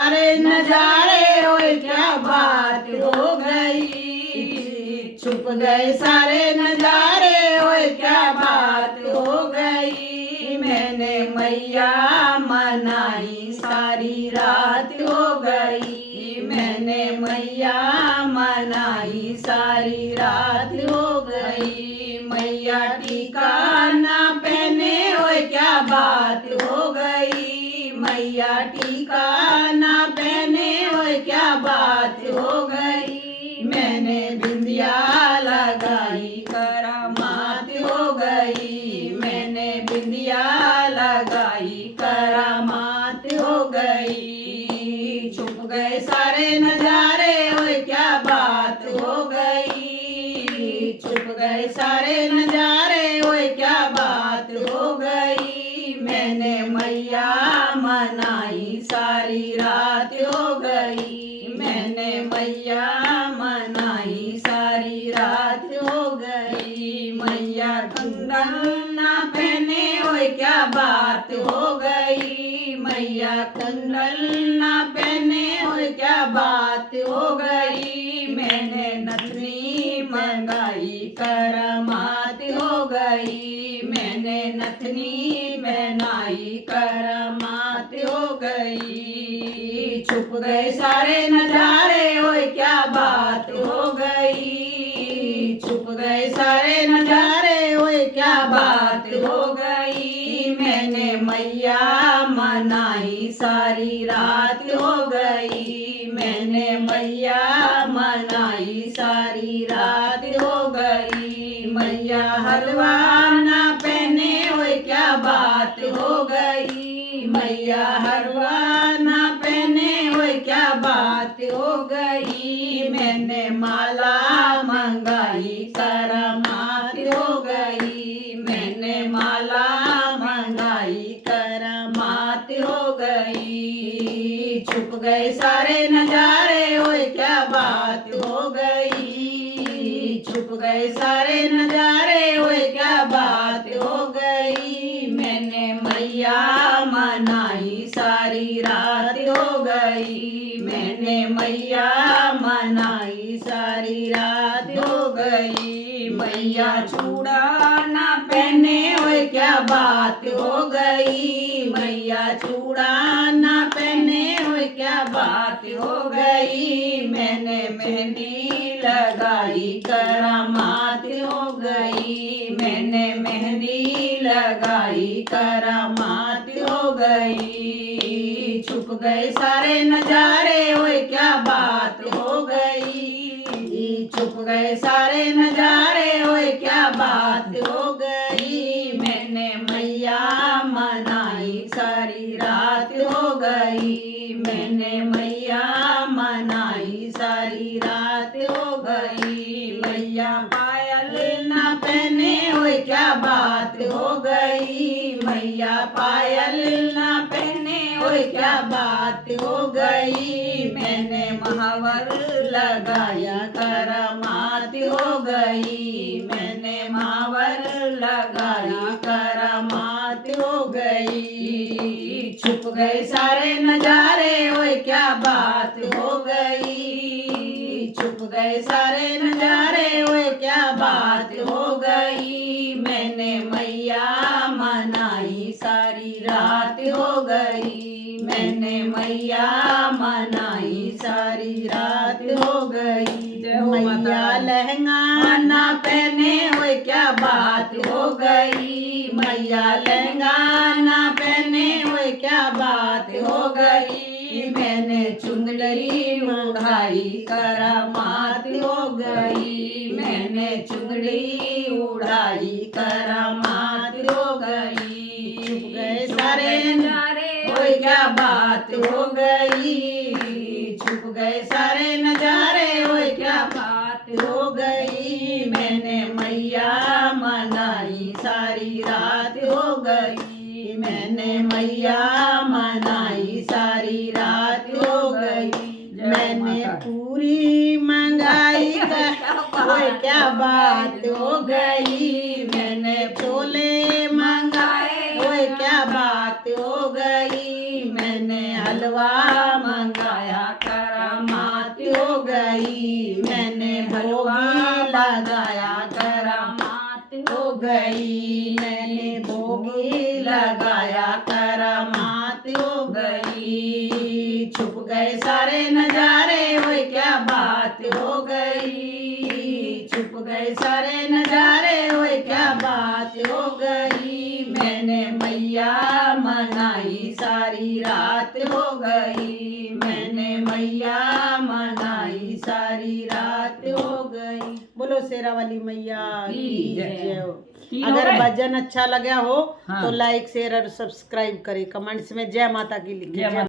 सारे नजारे ओए क्या बात हो गई, छुप गए सारे नजारे ओए क्या बात हो गई। मैंने मैया मनाई सारी रात हो गई, मैंने मैया मनाई सारी रात हो गई। मैया टीका ना पहने ओए क्या बात हो गई, मैया टीका ना पहने ओए क्या बात हो गई। मैंने बिंदिया लगाई करामात हो गई, मैंने बिंदिया लगाई करामात हो गई। छुप गए सारे नजारे ओए क्या बात हो गई, छुप गए सारे नजारे ओए क्या बात हो गई। मैंने मैया मनाई सारी रात हो गई, मैंने मैया मनाई सारी रात हो गई। मैया कंगन ना पहने ओए क्या बात हो गई, मैया कंगन ना पहने ओए क्या बात हो गई। मैंने नथनी मंगाई करामात हो गई, मैंने नथनी पहनाई करामात हो गई। छुप गए सारे नजारे ओए क्या बात हो गई, छुप गए सारे नजारे ओए क्या बात हो गई। मैंने मैया मनाई सारी रात हो गई, मैंने मैया मनाई सारी रात हो गई। मैया हलवा ना पहने ओए क्या बात हो गई, मैया हलवा ना पहने ओए क्या बात हो गई। मैंने माला मंगाई करामात हो गई, मैंने माला मंगाई करामात हो गई। छुप गए सारे नजारे ओए क्या बात हो गई, छुप गए सारे नजारे ओए क्या बात हो गई। मैंने मैया मनाई सारी रात हो गई, मैंने मैया मनाई सारी रात हो गई। मैया चूड़ा ना पहने ओए क्या बात हो गई, मैया चूड़ा ना पहने ओए क्या बात हो गई। मैंने मेहंदी लगाई करामात हो गई, मैंने मेहंदी लगाई करामात हो गई। छुप गए सारे नजारे ओए क्या बात हो गई, छुप गए सारे नजारे ओए क्या बात हो गई। मैंने मैया मनाई सारी रात हो गई, मैंने मैया मनाई सारी रात हो गई। मैया पायल ना पहने ओए क्या बात हो गई, मैया पायल ना पहने ओए क्या बात हो गई। मैंने महावर लगाया करामात हो गई, मैंने महावर लगाया करामात हो गई। छुप गए सारे नजारे ओए क्या बात हो गई, छुप गए सारे नजारे ओए क्या बात हो गई। मैंने मैया मनाई सारी रात हो गई, मैंने मैया मनाई सारी रात हो गई। मैया लहंगा ना पहने ओए क्या बात हो गई, मैया लहंगा ना पहने ओए क्या बात हो गई। मैंने चुंदड़ी उड़ाई करामात हो गई, मैंने चुंदड़ी उड़ाई करामात हो गई। छुप गए सारे नजारे ओए क्या बात हो गई, छुप गए सारे नजारे ओए क्या बात हो गई। मैंने मैया मनाई सारी रात हो गई, मैंने मैया मनाई सारी रात हो गई। मैंने पूरी मंगाई ओए क्या बात हो गई, मैंने छोले मंगाए ओए क्या बात हो गई। मैंने हलवा हलवा मंगाया करामात हो गई, मैंने भोगी लगाया करामात हो गई, मैंने भोगी लगाया करामात हो गई। छुप गए सारे नजारे ओए क्या बात हो गई, छुप गए सारे नजारे ओए क्या बात हो गई, मैंने मैया मनाई सारी रात हो गई, मैंने मैया मनाई सारी रात हो गई। बोलो शेरा वाली मैया की जय हो। अगर भजन अच्छा लगा हो तो लाइक शेयर और सब्सक्राइब करें, कमेंट्स में जय माता की लिखें।